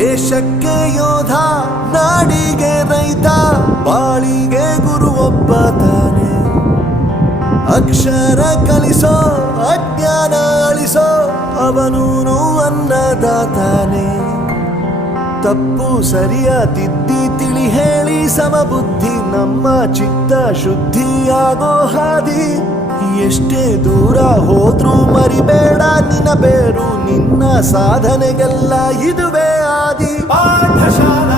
ದೇಶಕ್ಕೆ ಯೋಧ, ನಾಡಿಗೆ ರೈತ, ಬಾಳಿಗೆ ಗುರು ಒಬ್ಬ ತಾನೆ. ಅಕ್ಷರ ಕಲಿಸೋ, ಅಜ್ಞಾನ ಅಳಿಸೋ, ಅವನೂನು ಅನ್ನದಾತಾನೆ. ತಪ್ಪು ಸರಿಯ ತಿದ್ದಿ ತಿಳಿ ಹೇಳಿ ಸಮಬುದ್ಧಿ, ನಮ್ಮ ಚಿತ್ತ ಶುದ್ಧಿಯಾಗೋ ಹಾದಿ. ಎಷ್ಟೇ ದೂರ ಹೋದ್ರೂ ಮರಿಬೇಡ ನಿನ್ನ ಬೇರು, ನಿನ್ನ ಸಾಧನೆಗೆಲ್ಲ ಇದುವೇ ಆದಿ. ಪಾಠಶಾಲೆ